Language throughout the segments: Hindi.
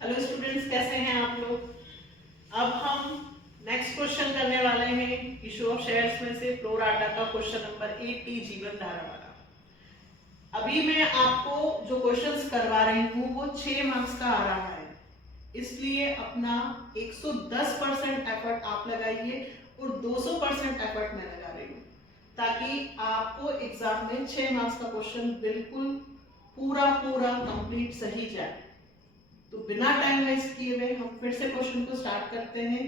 हेलो स्टूडेंट्स, कैसे हैं आप लोग। अब हम नेक्स्ट क्वेश्चन करने वाले हैं इशू ऑफ शेयर्स में से प्रो राटा का क्वेश्चन नंबर 80 जीवन धारा वाला। अभी मैं आपको जो क्वेश्चंस करवा रही हूँ वो 6 मार्क्स का आ रहा है, इसलिए अपना 110% एफर्ट आप लगाइए और 200% एफर्ट मैं लगा रही हूँ, ताकि आपको एग्जाम में 6 मार्क्स का क्वेश्चन बिल्कुल पूरा पूरा कंप्लीट सही जाए। तो बिना टाइम वेस्ट किए हुए हम फिर से क्वेश्चन को स्टार्ट करते हैं।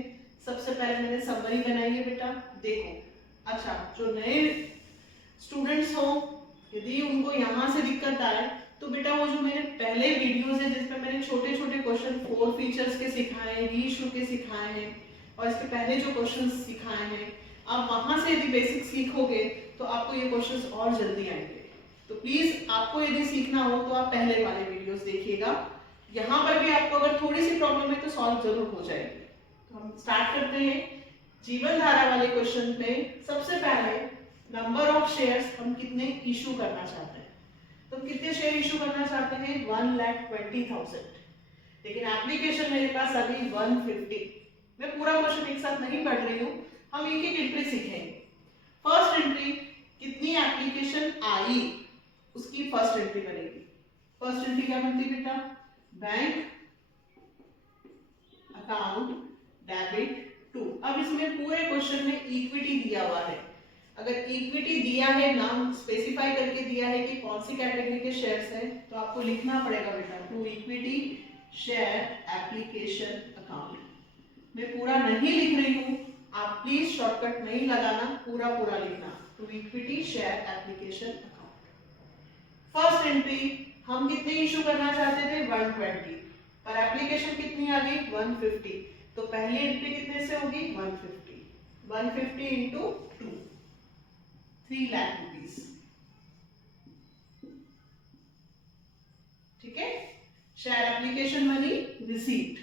सबसे पहले मैंने समरी बनाई है बेटा, देखो। अच्छा, जो नए स्टूडेंट्स हो, यदि उनको यहाँ से दिक्कत आए तो बेटा वो जो मेरे पहले वीडियोस है जिसमें मैंने छोटे छोटे क्वेश्चन 4 फीचर्स के सिखाए हैं, रीइशू के सिखाए हैं और इसके पहले जो क्वेश्चन सिखाए हैं, आप वहां से यदि बेसिक सीखोगे तो आपको ये क्वेश्चंस और जल्दी आएंगे। तो प्लीज आपको यदि सीखना हो तो आप पहले वाले वीडियोस देखिएगा। यहाँ पर भी आपको अगर थोड़ी सी प्रॉब्लम है तो सॉल्व जरूर हो जाएगी। तो हम स्टार्ट करते हैं जीवन धारा वाले क्वेश्चन में। सबसे पहले नंबर ऑफ शेयर्स हम कितने इशू करना चाहते हैं, तो कितने शेयर इशू करना चाहते हैं 1,20,000, लेकिन एप्लीकेशन मेरे पास अभी 150। मैं पूरा क्वेश्चन एक साथ नहीं पढ़ रही हूँ, हम एक एक एंट्री सीखेंगे। फर्स्ट एंट्री, कितनी एप्लीकेशन आई उसकी फर्स्ट एंट्री बनेगी। फर्स्ट एंट्री क्या बनती है बेटा, बैंक अकाउंट डेबिट टू। अब इसमें पूरे क्वेश्चन में इक्विटी दिया हुआ है। अगर इक्विटी दिया है, नाम स्पेसिफाई करके दिया है कि कौन सी कैटेगरी के शेयर्स हैं, तो आपको लिखना पड़ेगा बेटा to equity share application account. मैं पूरा नहीं लिख रही हूँ, आप प्लीज शॉर्टकट नहीं लगाना, पूरा पूरा लिखना to equity share application account. First entry हम कितने इशू करना चाहते थे 120, पर एप्लीकेशन कितनी आ गई 150, तो पहली एंट्री कितने से होगी 150। 150 इंटू 2, 3 लाख रुपीस। ठीक है, share application money receipt.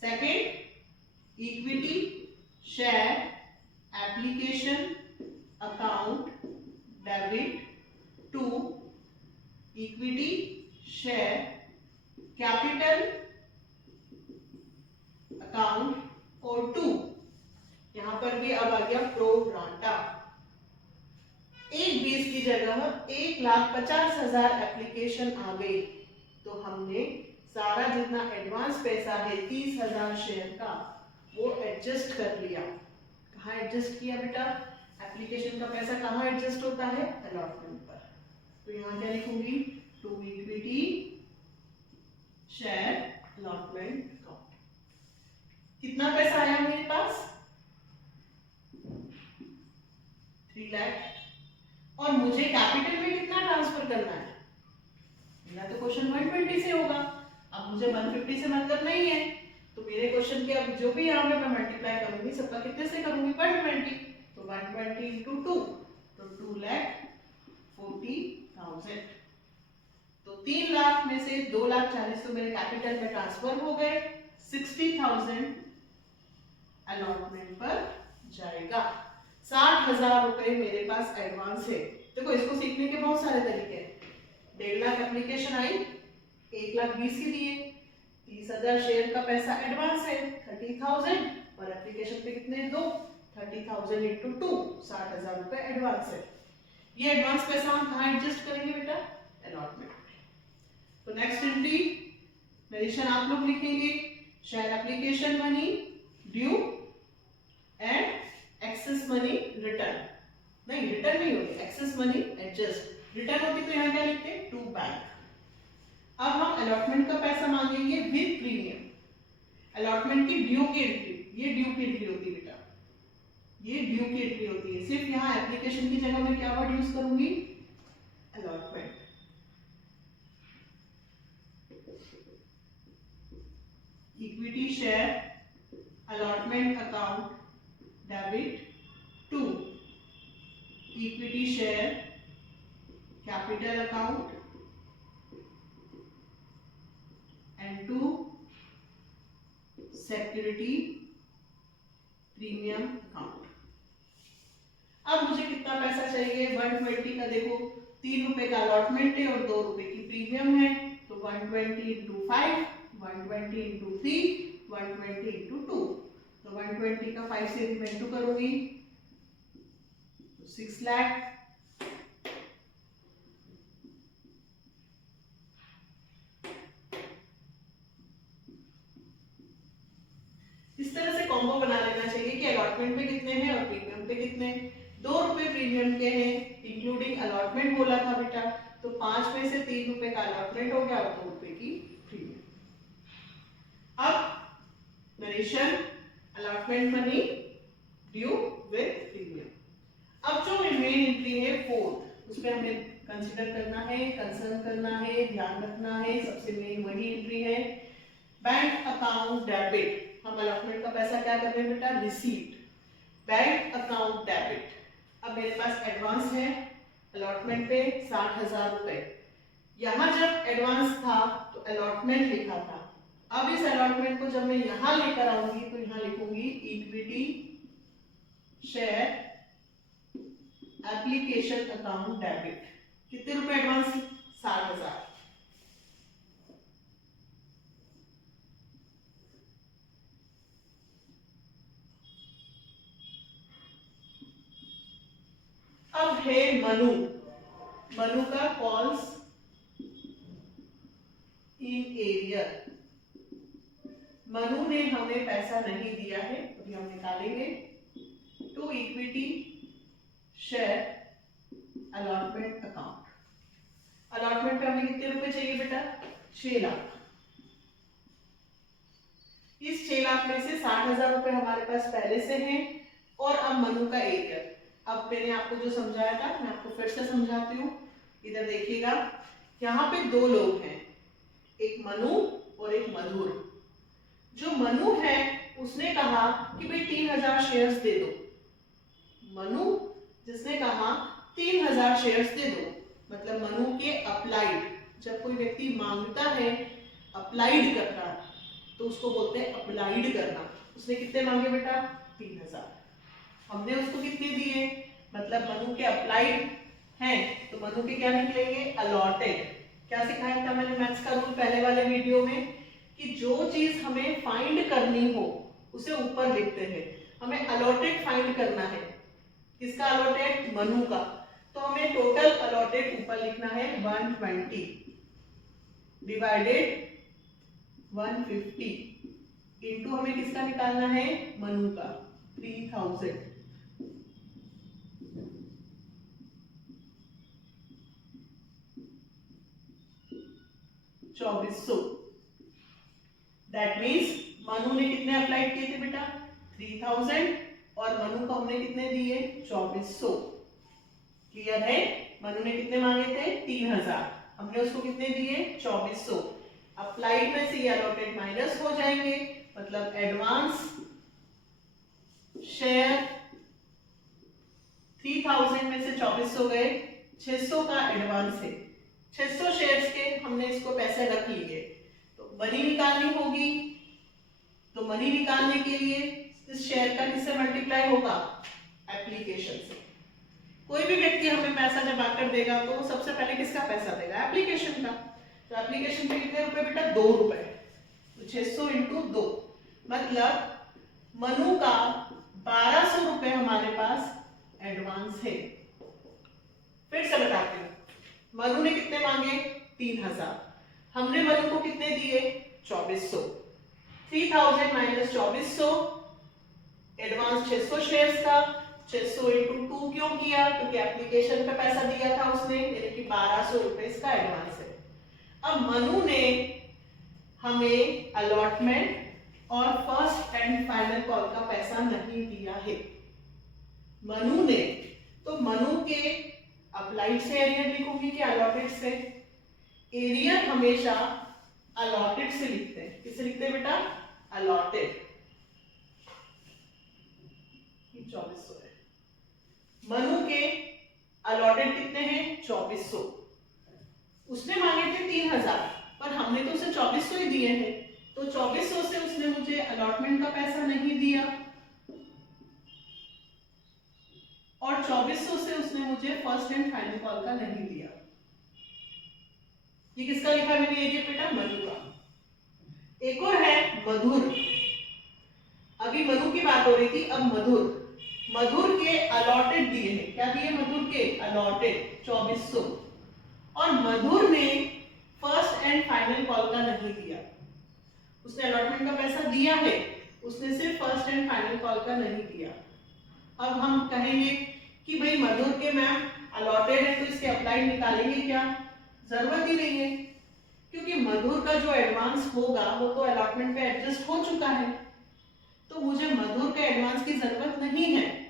Second, equity share application account debit to equity share capital account और टू। यहां पर भी अब आ गया प्रो राटा। 1,20 की जगह 1,50,000 एप्लीकेशन आ गई, तो हमने सारा जितना एडवांस पैसा है 30,000 शेयर का वो एडजस्ट कर लिया। कहाँ एडजस्ट किया बेटा, एप्लीकेशन का पैसा कहाँ एडजस्ट होता है, अलॉटमेंट पर। तो यहाँ क्या लिखूंगी, to equity share allotment account. कितना पैसा आया मेरे पास 3 लाख, और मुझे कैपिटल में कितना ट्रांसफर करना है, मेरा तो क्वेश्चन 120 से होगा। अब मुझे 150 से मतलब नहीं है, तो मेरे क्वेश्चन के अब जो भी यहाँ पे मैं मल्टीप्लाई करूंगी सबका कितने से करूंगी 120, तो 120 इंटू 2, तो 2,40,000। तो 3 लाख में से 2,40,000 तो मेरे कैपिटल में ट्रांसफर हो गए, 60,000 अलॉटमेंट पर जाएगा। 60,000 रुपए मेरे पास एडवांस है। देखो, इसको सीखने के बहुत सारे तरीके हैं। 1.5 लाख एप्लीकेशन आई, 1,20,000 की दिए, 30,000 शेयर का पैसा एडवांस है 30,000, और एप्लीकेशन पे कितने दो 30,000 इंटू 2, 60,000 रुपए एडवांस है। ये एडवांस पैसा हम कहाँ एडजस्ट करेंगे बेटा, अलॉटमेंट। तो नेक्स्ट एंट्री नरेशन आप लोग लिखेंगे, share application money due and excess money return. नहीं, रिटर्न नहीं होती, एक्सेस मनी एडजस्ट। रिटर्न होती तो यहाँ क्या लिखते हैं, टू बैंक। अब हम अलॉटमेंट का पैसा मांगेंगे विद प्रीमियम। अलॉटमेंट की ड्यू की एंट्री, ये ड्यू की एंट्री होती है बेटा, ये ड्यू की एंट्री होती है। सिर्फ यहाँ एप्लीकेशन की जगह मैं क्या वर्ड यूज करूंगी, allotment. Equity share allotment account debit to equity share capital account and to security premium account. अब मुझे कितना पैसा चाहिए 120 का, देखो 3 रुपए का अलॉटमेंट है और 2 रुपए की प्रीमियम है, तो 120 इंटू 5, 120 इंटू 3, 120 इंटू 2। तो 120 का 5 से इंटू करूंगी तो 6 लाख। इस तरह से कॉम्बो बना लेना चाहिए कि अलॉटमेंट पे कितने हैं और प्रीमियम पे कितने। 2 रुपए प्रीमियम के हैं इंक्लूडिंग अलॉटमेंट बोला था बेटा, तो 5 में से 3 रुपए का अलॉटमेंट हो गया और 2 रुपए की प्रीमियम। अब narration allotment money due with premium. अब जो मेन एंट्री है 4, उस पे हमें कंसीडर करना है, कंसर्न करना है, ध्यान रखना है। सबसे मेन वही एंट्री है बैंक अकाउंट डेबिट। हम अलॉटमेंट का पैसा क्या कर रहे हैं बेटा, रिसीट, बैंक अकाउंट डेबिट। अब मेरे पास एडवांस है अलॉटमेंट पे 60,000 रुपए। यहाँ जब एडवांस था तो अलॉटमेंट लिखा था। अब इस अलॉटमेंट को जब मैं यहाँ लेकर आऊंगी तो यहाँ लिखूंगी equity share application account debit. कितने रुपए एडवांस, 60,000। अब है मनु, मनु का कॉल्स इन एरियर। मनु ने हमें पैसा नहीं दिया है, अभी हम निकालेंगे। To equity share allotment account. Allotment पे हमें कितने रुपए चाहिए बेटा, 6 लाख। इस 6 लाख में से 60,000 रुपए हमारे पास पहले से हैं और अब मनु का एरियर। अब मैंने आपको जो समझाया था मैं आपको फिर से समझाती हूँ। इधर देखिएगा, यहाँ पे 2 लोग हैं, एक मनु और एक मधुर। जो मनु है उसने कहा कि भाई 3,000 शेयर्स दे दो। मनु जिसने कहा 3,000 शेयर्स दे दो, मतलब मनु के अप्लाइड। जब कोई व्यक्ति मांगता है, अप्लाइड करता है, तो उसको बोलते हैं अप्लाइड करना। उसने कितने मांगे बेटा, 3,000। हमने उसको कितने दिए, मतलब मनु के अप्लाइड हैं तो मनु के क्या निकलेंगे, अलॉटेड। क्या सिखाया था मैंने मैथ्स का रूल पहले वाले वीडियो में कि जो चीज हमें फाइंड करनी हो उसे ऊपर लिखते हैं। हमें अलॉटेड फाइंड करना है, किसका अलॉटेड, मनु का। तो हमें टोटल अलॉटेड ऊपर लिखना है 120 डिवाइडेड 150 इंटू हमें किसका निकालना है, मनु का 3,000। 2400। दैट मीन्स मनु ने कितने अप्लाई किए थे बेटा, 3000 और मनु को हमने कितने दिए, 2400। क्लियर है, मनु ने कितने मांगे थे, 3,000, हमने उसको कितने दिए, 2400। अप्लाइड में से ये अलॉटेड माइनस हो जाएंगे, मतलब एडवांस शेयर 3000 में से 2400 गए, 600 का एडवांस है। 600 शेयर्स के हमने इसको पैसे रख लिए, तो मनी निकालनी होगी। तो मनी निकालने के लिए इस शेयर का किससे मल्टीप्लाई होगा, एप्लीकेशन से। कोई भी व्यक्ति हमें पैसा जब आकर देगा तो सबसे पहले किसका पैसा देगा, एप्लीकेशन का। तो एप्लीकेशन पे कितने रुपए बेटा, 2 रुपए। तो 600 इंटू 2, मतलब मनु का 1200 रुपए हमारे पास एडवांस है। फिर से बताती हूँ, मनु ने कितने मांगे, 3,000, हमने मनु को कितने दिए, 2400। 3000 माइनस 2400, एडवांस 600 शेयर्स का। 600 इंटू 2 क्यों किया, क्योंकि एप्लीकेशन पे पैसा दिया था उसने, यानी कि 1200 रुपए इसका एडवांस है। अब मनु ने हमें अलॉटमेंट और फर्स्ट एंड फाइनल कॉल का पैसा नहीं दिया है, मनु ने। तो मनु के अप्लाइड से एरियर लिखूंगी कि अलॉटेड से। एरियर हमेशा अलॉटेड से लिखते हैं, किससे लिखते हैं बेटा, अलॉटेड। 2400 है। मनु के अलॉटेड कितने हैं, 2400। उसने मांगे थे 3,000, पर हमने तो उसे 2400 ही दिए हैं, तो 2400 से उसने मुझे अलॉटमेंट का पैसा नहीं दिया और 2400 से उसने मुझे फर्स्ट एंड फाइनल कॉल का नहीं दिया। ये किसका लिखा मैंने एरियर बेटा, मनु का। एक और है मधुर। अभी मधु की बात हो रही थी, अब मधुर। मधुर के अलॉटेड दिए हैं, क्या दिए मधुर के अलॉटेड 2400, और मधुर ने फर्स्ट एंड फाइनल कॉल का नहीं दिया। उसने अलॉटमेंट का पैसा दिया है, उसने सिर्फ फर्स्ट एंड फाइनल कॉल का नहीं दिया। अब हम कहेंगे कि भाई मधुर के मैम अलॉटेड है तो इसके अप्लाइड निकालेंगे क्या? जरूरत ही नहीं है, क्योंकि मधुर का जो एडवांस होगा वो तो अलॉटमेंट पे एडजस्ट हो चुका है, तो मुझे मधुर के एडवांस की जरूरत नहीं है।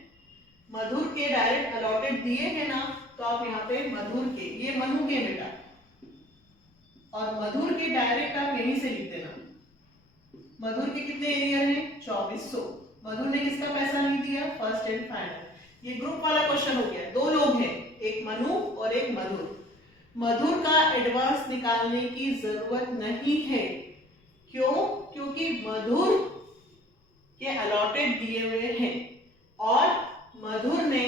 मधुर के डायरेक्ट अलॉटेड दिए हैं ना, तो आप यहाँ पे मधुर के, ये मनु के बेटा, और मधुर के डायरेक्ट आप यहीं से लिख देना। मधुर के कितने एरियर हैं? 2400। मधुर ने किसका पैसा नहीं दिया? First and final. ये ग्रुप वाला क्वेश्चन हो गया, दो लोग हैं, एक मनु और एक मधुर। मधुर का एडवांस निकालने की जरूरत नहीं है। क्यों? क्योंकि मधुर के अलॉटेड दिए हुए हैं और मधुर ने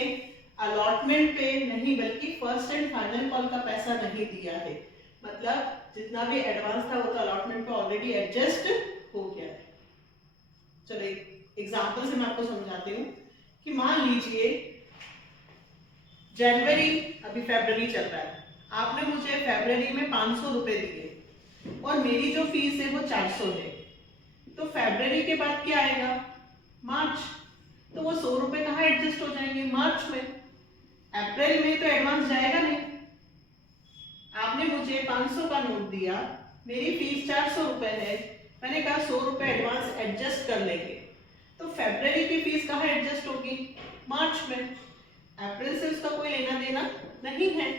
अलॉटमेंट पे नहीं बल्कि फर्स्ट एंड फाइनल कॉल का पैसा नहीं दिया है। मतलब जितना भी एडवांस था वो तो अलॉटमेंट पे ऑलरेडी एडजस्ट हो गया है। चलो एक एग्जांपल से मैं आपको समझाती हूँ कि मान लीजिए जनवरी, अभी फरवरी चल रहा है, आपने मुझे फरवरी में 500 रुपए दिए और मेरी जो फीस है वो 400 है, तो फरवरी के बाद क्या आएगा? मार्च। तो वो 100 रुपए कहाँ एडजस्ट हो जाएंगे? मार्च में। अप्रैल में तो एडवांस जाएगा नहीं। आपने मुझे 500 का नोट दिया, मेरी फीस 400 रुपए है, मैंने कहा 100 रुपए एडवांस एडजस्ट कर लेंगे, तो फरवरी की फीस कहाँ एडजस्ट होगी? मार्च में। अप्रैल से उसका कोई लेना देना नहीं है,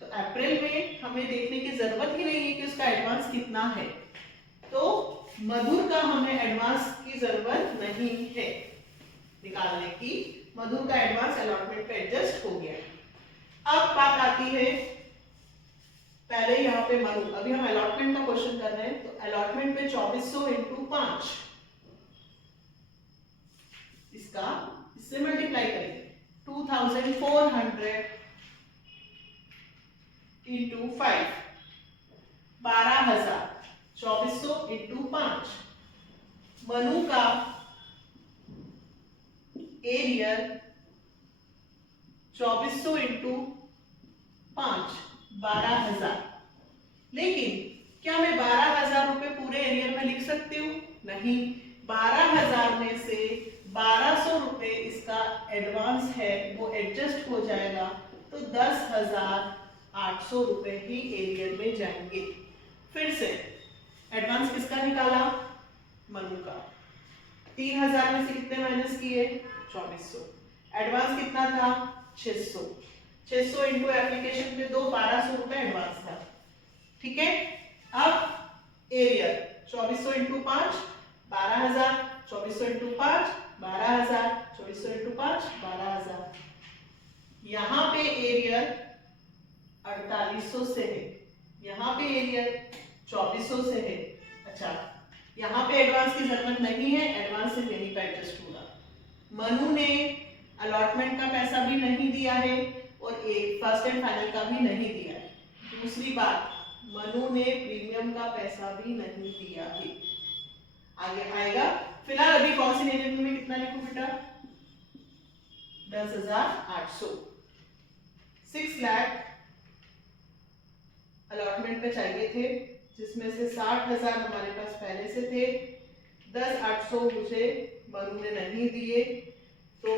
तो अप्रैल में हमें देखने की जरूरत ही नहीं है कि उसका एडवांस कितना है, तो मधुर का हमें एडवांस की जरूरत नहीं है निकालने की। मधुर का एडवांस अलॉटमेंट पे एडजस्ट हो गया। अब बात आती है, पहले यहाँ पे मनु, अभी हम अलॉटमेंट का क्वेश्चन कर रहे हैं, तो अलॉटमेंट पे 2400 इंटू 5, इसका इससे मल्टीप्लाई करेंगे 2400 इंटू 5, 12,000, 2400 इंटू 5। मनु का एरियर 2400 इंटू 5, 12,000। लेकिन क्या मैं 12,000 रुपए पूरे एरियर में लिख सकती हूँ? नहीं। 12,000 में से 1200 रुपए इसका एडवांस है, वो एडजस्ट हो जाएगा, तो 10,800 रुपए ही एरियर में जाएंगे। फिर से एडवांस किसका निकाला? मनु का। 3,000 में से कितने माइनस किए? 2400। एडवांस कितना था? 600। 600 इंटू एप्लीकेशन पे 1200 रुपए एडवांस था, ठीक है। अब एरियर 2400 इंटू 5, 12,000, 2400 इंटू 5, 12,000, 2400 इंटू 5, 12,000। यहाँ पे एरियर 4800 से है, यहाँ पे एरियर 2400 से है। अच्छा, यहाँ पे एडवांस की जरूरत नहीं है, एडवांस सिर्फ यहीं पे एडजस्ट होगा। मनु ने अलॉटमेंट का पैसा भी नहीं दिया है और फर्स्ट एंड फाइनल का भी नहीं दिया है। दूसरी बात, मनु ने प्रीमियम का पैसा भी नहीं दिया है। आगे आएगा। फिलहाल अभी कौन सी नेगेटिव में कितना लिखूं बेटा? 10,800। 6 लाख अलॉटमेंट पे चाहिए थे, जिसमें से 60,000 हमारे पास पहले से थे, 10,800 मुझे मनु ने नहीं दिए, तो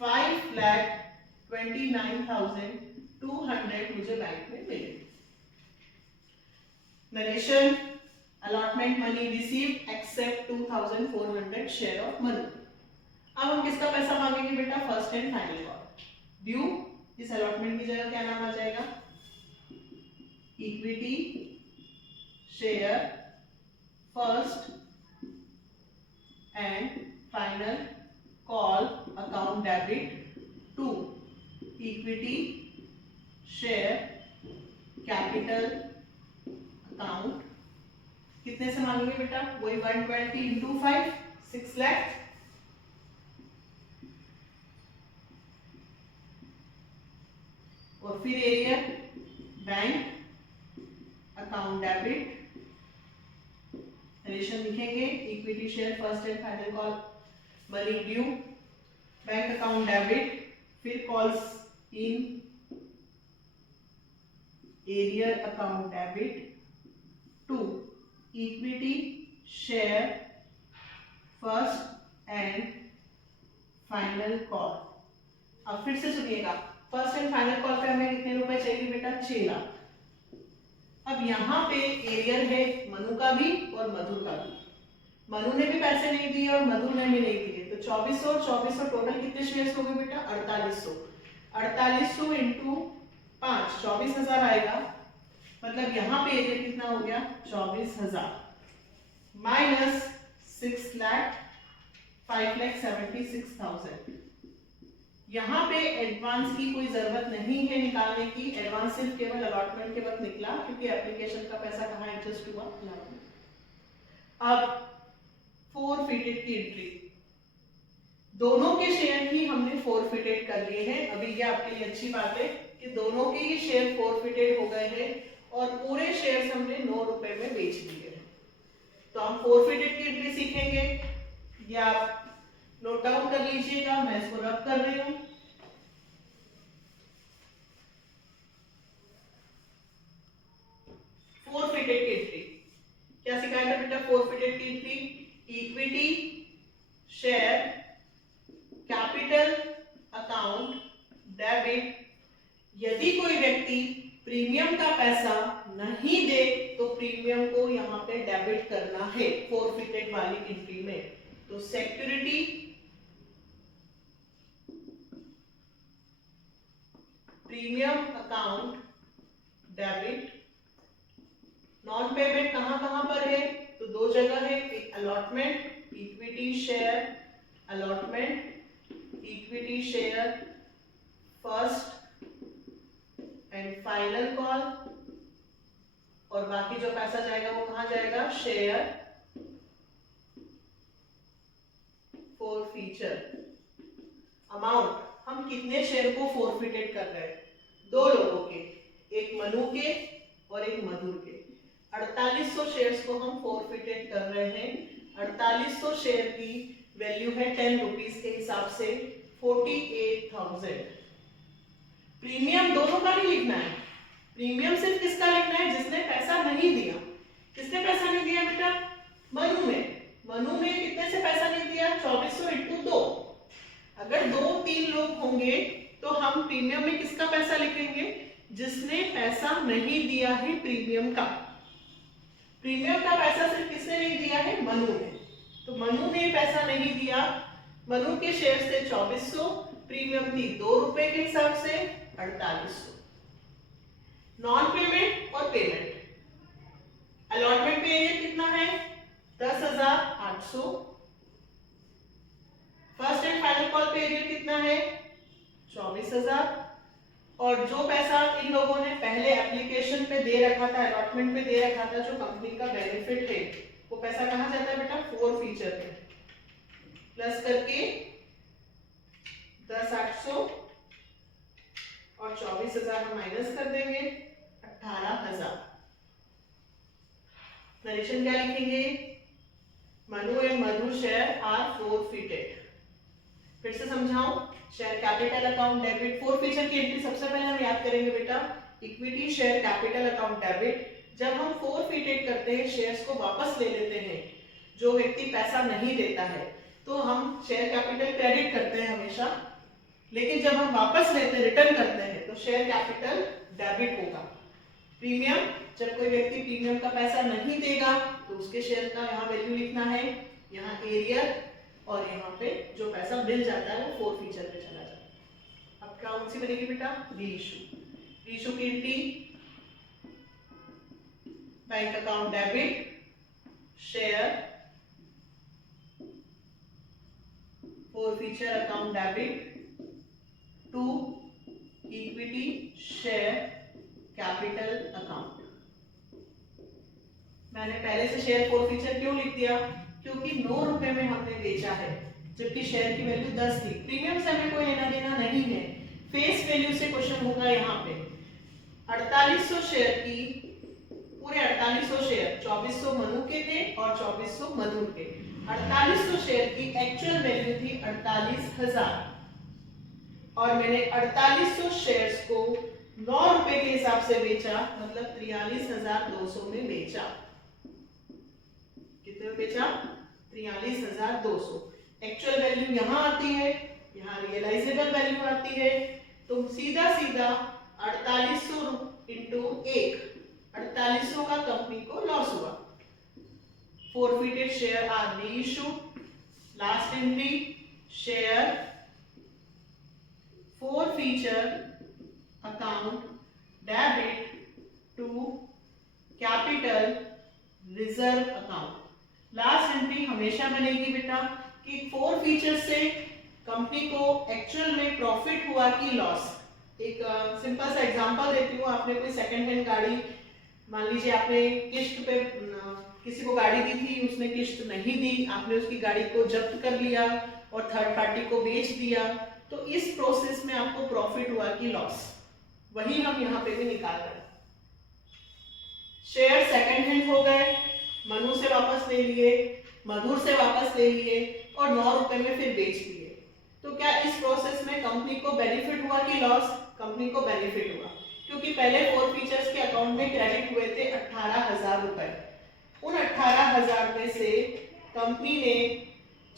5,29,200 मुझे बैंक में मिले। Narration, allotment money received except 2,400 share of Manu. अब हम किसका पैसा मांगेंगे बेटा? First and final call due. इस अलॉटमेंट की जगह क्या नाम आ जाएगा? Equity share first and final call account debit to equity share capital account. कितने से मांगेंगे बेटा? वही 120 इंटू 5, 6 लाख। और फिर area bank account debit narration लिखेंगे, equity share first and final call, money due, bank account debit, फिर calls in arrear account debit to equity share first and final call. अब फिर से सुनिएगा, फर्स्ट एंड फाइनल कॉल पे हमें कितने रुपए चाहिए बेटा? 6 लाख। अब यहाँ पे एरियर है मनु का भी और मधुर का भी। मनु ने भी पैसे नहीं दिए और मधुर ने भी नहीं दिए, तो 2400 और 2400 टोटल कितने शेयर्स हो गए बेटा? 4800। 4800 इंटू 5 24,000 आएगा, मतलब यहाँ पे एरियर कितना हो गया? 24,000 माइनस 6 लाख 5,76,000। यहाँ पे एडवांस की कोई जरूरत नहीं है निकालने की, एडवांस सिर्फ केवल अलॉटमेंट के वक्त निकला क्योंकि एप्लीकेशन का पैसा कहाँ एडजस्ट हुआ? अब फोरफिटेड की एंट्री, दोनों के शेयर ही हमने फोरफिटेड कर लिए हैं। अभी ये आपके लिए अच्छी बात है कि दोनों के ही शेयर फोरफिटेड हो गए हैं और पूरे शेयर हमने 9 रुपए में बेच दिए हैं। तो हम फोरफिटेड की एंट्री सीखेंगे, ये आप नोट डाउन कर लीजिएगा, मैं इसको रब कर रही हूं। फोरफिटेड की एंट्री क्या सिखाया था बेटा? फोरफिटेड की entry, equity share capital account debit, यदि कोई व्यक्ति प्रीमियम का पैसा नहीं दे तो प्रीमियम को यहाँ पे डेबिट करना है फोरफिटेड वाली एंट्री में। तो security premium account debit, non payment कहां पर है? तो 2 जगह है, एक allotment equity share allotment, equity share first and final call, और बाकी जो पैसा जाएगा वो कहां जाएगा? Share forfeiture. अमाउंट, हम कितने शेयर को फोरफिटेड कर रहे हैं? 2 लोगों के, एक मनु के और एक मधुर के। 4800 शेयर्स को हम फोरफिटेड कर रहे हैं। 4800 शेयर की वैल्यू है 10 रुपीस के हिसाब से 48,000। प्रीमियम दोनों का नहीं लिखना है, प्रीमियम सिर्फ किसका लिखना है? जिसने पैसा नहीं दिया। किसने पैसा नहीं दिया बेटा? मनु ने। मनु ने कितने से पैसा नहीं दिया? 2400 इंटू 2। अगर 2-3 लोग होंगे तो हम प्रीमियम में किसका पैसा लिखेंगे? जिसने पैसा नहीं दिया है प्रीमियम का। प्रीमियम का पैसा सिर्फ किसने नहीं दिया है? मनु ने। तो मनु ने पैसा नहीं दिया, मनु के शेयर से 2400, प्रीमियम थी 2 रुपए के हिसाब से 4800। नॉन पेमेंट और पेमेंट, अलॉटमेंट पे एरिया कितना है? 10,800। फर्स्ट एंड फाइनल कॉल पे एरिया कितना है? 24,000। और जो पैसा इन लोगों ने पहले एप्लीकेशन पे दे रखा था, अलॉटमेंट पे दे रखा था, जो कंपनी का बेनिफिट है, वो पैसा कहां जाता है बेटा? फोरफीचर पे। प्लस करके 10,800 और 24,000 हम माइनस कर देंगे, 18,000। नरेशन क्या लिखेंगे? Manu and Madhur share are forfeited. फिर से समझाऊं, share capital account debit, forfeiture की एंट्री सबसे पहले हम याद करेंगे बेटा, equity share capital account debit. जब हम फोरफिटेड करते हैं, शेयर्स को वापस ले लेते हैं, जो व्यक्ति पैसा नहीं देता है, तो हम शेयर कैपिटल क्रेडिट करते हैं हमेशा, लेकिन जब हम वापस लेते हैं, रिटर्न करते हैं, तो शेयर कैपिटल डेबिट होगा। प्रीमियम, जब कोई व्यक्ति प्रीमियम का पैसा नहीं देगा तो उसके शेयर का यहाँ वैल्यू लिखना है, यहाँ एरियर, और यहाँ पे जो पैसा मिल जाता है वो फोरफीचर पे चला जाता है। अब कौन सी बनेगी बेटा? रीइशू। रीइशू की entry, bank account debit, share forfeiture account debit to equity share capital account. मैंने पहले से शेयर फोरफीचर क्यों लिख दिया? क्योंकि 9 रुपए में हमने बेचा है, जबकि शेयर की वैल्यू 10 थी। प्रीमियम से हमें कोई लेना देना नहीं है, फेस वैल्यू से क्वेश्चन होगा यहाँ पे। 4800 शेयर की पूरे 4800 शेयर, 2400 मनु के थे और 2400 मधुर के। 4800 शेयर की एक्चुअल वैल्यू थी 48,000 और मैंने 4800 शेयर्स को 9 रुपए के हिसाब से बेचा, मतलब 43,200 में बेचा। कितने में बेचा? 43,200। एक्चुअल वैल्यू यहां आती है, यहाँ रियलाइजेबल वैल्यू आती है, तो सीधा सीधा 4800 इंटू 1, 4800 का कंपनी को लॉस हुआ। forfeited share are reissued. Last entry, share forfeiture account debit to capital reserve account. Last entry हमेशा बनेगी बेटा कि forfeiture से कंपनी को एक्चुअल में प्रॉफिट हुआ कि लॉस। एक सिंपल सा एग्जांपल देती हूँ। आपने कोई सेकंड हैंड गाड़ी, मान लीजिए आपने किस्त पे किसी को गाड़ी दी थी, उसने किस्त नहीं दी, आपने उसकी गाड़ी को जब्त कर लिया और थर्ड पार्टी को बेच दिया, तो इस प्रोसेस में आपको प्रॉफिट हुआ कि लॉस, वही हम यहाँ पे भी निकाल रहे हैं। शेयर सेकंड हैंड हो गए, मनु से वापस ले लिए, मधुर से वापस ले लिए और 9 रुपए में फिर बेच दिए। तो क्या इस प्रोसेस में कंपनी को बेनिफिट हुआ कि लॉस? कंपनी को बेनिफिट हुआ, क्योंकि पहले फोरफीचर्स के अकाउंट में क्रेडिट हुए थे 18,000 रुपए। उन 18,000 में से कंपनी ने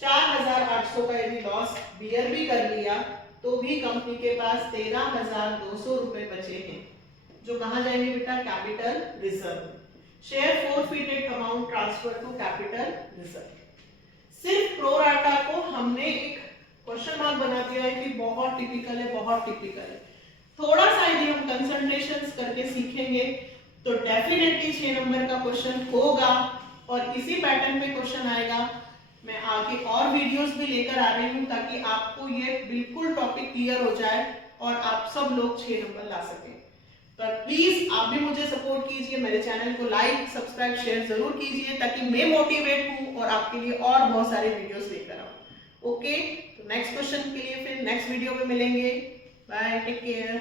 4,800 का यदि लॉस बियर भी कर लिया तो भी कंपनी के पास 13,200 रुपए बचे हैं, जो कहां जाएंगे बेटा? Capital reserve. Share forfeited amount transfer to capital reserve. सिर्फ प्रो राटा को हमने एक क्वेश्चन मार्क बना दिया है कि बहुत टिपिकल है, बहुत टिपिकल है। थोड़ा सा यदि हम कंसंट्रेशन करके सीखेंगे तो डेफिनेटली 6 नंबर का क्वेश्चन होगा और इसी पैटर्न में क्वेश्चन आएगा। मैं आगे और वीडियोस भी लेकर आ रही हूँ ताकि आपको ये बिल्कुल टॉपिक क्लियर हो जाए और आप सब लोग 6 नंबर ला सकें। पर प्लीज आप भी मुझे सपोर्ट कीजिए, मेरे चैनल को लाइक, सब्सक्राइब, शेयर जरूर कीजिए ताकि मैं मोटिवेट हूँ और आपके लिए और बहुत सारे वीडियोस लेकर आऊँ। ओके, तो नेक्स्ट क्वेश्चन के लिए फिर नेक्स्ट वीडियो में मिलेंगे। Bye, take care.